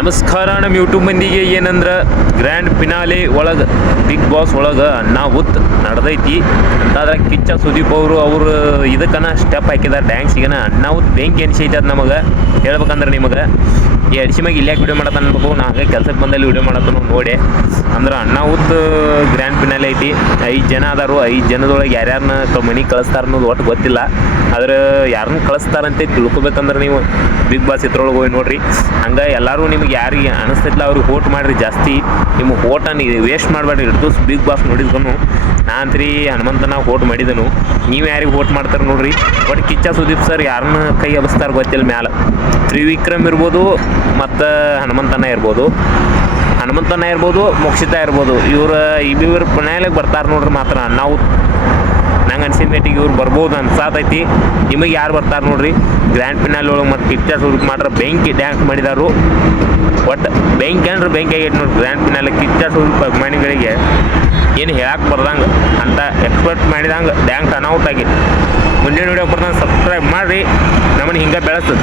ನಮಸ್ಕಾರ ನಮ್ಮ ಯೂಟ್ಯೂಬ್ ಮಂದಿಗೆ ಏನಂದ್ರೆ ಗ್ರ್ಯಾಂಡ್ ಫಿನಾಲೆ ಒಳಗೆ ಬಿಗ್ ಬಾಸ್ ಒಳಗೆ ಅಣ್ಣಾಹುತ್ ನಡೆದೈತಿ ಅಂತಾದ್ರೆ ಕಿಚ್ಚ ಸುದೀಪ್ ಅವರು ಇದಕ್ಕನ ಸ್ಟೆಪ್ ಹಾಕಿದ್ದಾರೆ ಡ್ಯಾನ್ಸಿಗೆನ ಅಣ್ಣಾಹುತ್ ಬೆಂಕಿ ಅನಿಸೈತೆ ಅದು ನಮಗೆ ಹೇಳ್ಬೇಕಂದ್ರೆ ನಿಮಗೆ ಈ ಅಡಿಸಿ ಮ್ಯಾಗ ಇಲ್ಲಾಕೆ ವಿಡಿಯೋ ಮಾಡತ್ತ ಅನ್ಬೇಕು ನಾ ಹಾಗೆ ಕೆಲ್ಸಕ್ಕೆ ಬಂದಲ್ಲಿ ವಿಡಿಯೋ ಮಾಡತ್ತನು ನೋಡಿ ಅಂದ್ರೆ ಅಣ್ಣಾಹುತ್ ಗ್ರ್ಯಾಂಡ್ ಫಿನಾಲೆ ಐತಿ 5 ಜನ ಅದಾರು 5 ಜನದೊಳಗೆ ಯಾರ್ಯಾರನ್ನ ಮನೆಗೆ ಕಳಿಸ್ತಾರ ಅನ್ನೋದು ಒಟ್ಟು ಗೊತ್ತಿಲ್ಲ ಆದ್ರೆ ಯಾರನ್ನ ಕಳಿಸ್ತಾರಂತೆ ತಿಳ್ಕೊಬೇಕಂದ್ರೆ ನೀವು ಬಿಗ್ ಬಾಸ್ ಇದ್ರೊಳಗೆ ಹೋಗಿ ನೋಡ್ರಿ ಹಂಗೆ ಎಲ್ಲರೂ ನಿಮ್ಗೆ ಯಾರಿಗೆ ಅನಿಸ್ತೈತಿಲ್ಲ ಅವ್ರಿಗೆ ವೋಟ್ ಮಾಡಿರಿ ಜಾಸ್ತಿ ನಿಮ್ಮ ವೋಟನ್ನು ವೇಸ್ಟ್ ಮಾಡಬೇಡ್ರಿ ಹಿಡಿದು ಬಿಗ್ ಬಾಸ್ ನೋಡಿದ್ಕೊಂಡು ನಾನ್ರಿ ಹನುಮಂತನ ವೋಟ್ ಮಾಡಿದನು ನೀವು ಯಾರಿಗೆ ವೋಟ್ ಮಾಡ್ತಾರೆ ನೋಡ್ರಿ ಬಟ್ ಕಿಚ್ಚ ಸುದೀಪ್ ಸರ್ ಯಾರನ್ನ ಕೈ ಎಬ್ಸ್ತಾರೆ ಗೊತ್ತಿಲ್ಲ ಮ್ಯಾಲೆ ತ್ರಿವಿಕ್ರಮ್ ಇರ್ಬೋದು ಮತ್ತು ಹನುಮಂತನ ಇರ್ಬೋದು ಮೋಕ್ಷಿತಾ ಇರ್ಬೋದು ಇವ್ರ ಪುಣ್ಯಾಲಿಗೆ ಬರ್ತಾರೆ ನೋಡ್ರಿ ಮಾತ್ರ ನಾವು ನಂಗೆ ಅನ್ಸಿದ ಮೇಟಿಗೆ ಇವ್ರು ಬರ್ಬೋದು ಅನ್ಸಾತೈತಿ ನಿಮಗೆ ಯಾರು ಬರ್ತಾರೆ ನೋಡ್ರಿ ಗ್ರ್ಯಾಂಡ್ ಫಿನಾಲೆ ಒಳಗೆ ಮತ್ತು ಪಿಕ್ಚರ್ ಶುರು ಮಾಡ್ರೆ ಬೆಂಕಿ ಡ್ಯಾನ್ಸ್ ಮಾಡಿದಾರು ಒಟ್ಟು ಬೆಂಕಿ ಅಂದ್ರೆ ಬೆಂಕಿ ಆಗೈತೆ ನೋಡ್ರಿ ಗ್ರ್ಯಾಂಡ್ ಫಿನಾಲೆ ಪಿಕ್ಚರ್ ಶುರು ಅಭಿಮಾನಿಗಳಿಗೆ ಏನು ಹೇಳಕ್ಕೆ ಬರ್ದಂಗೆ ಅಂತ ಎಕ್ಸ್ಪೆಕ್ಟ್ ಮಾಡಿದಂಗೆ ಡ್ಯಾನ್ಸ್ ಅನೌಟ್ ಆಗಿ ಮುಂದಿನ ವೀಡಿಯೋ ಬರ್ದಂಗೆ ಸಬ್ಸ್ಕ್ರೈಬ್ ಮಾಡಿರಿ ನಮ್ಮನ್ನು ಹಿಂಗೆ ಬೆಳೆಸ್ತದೆ.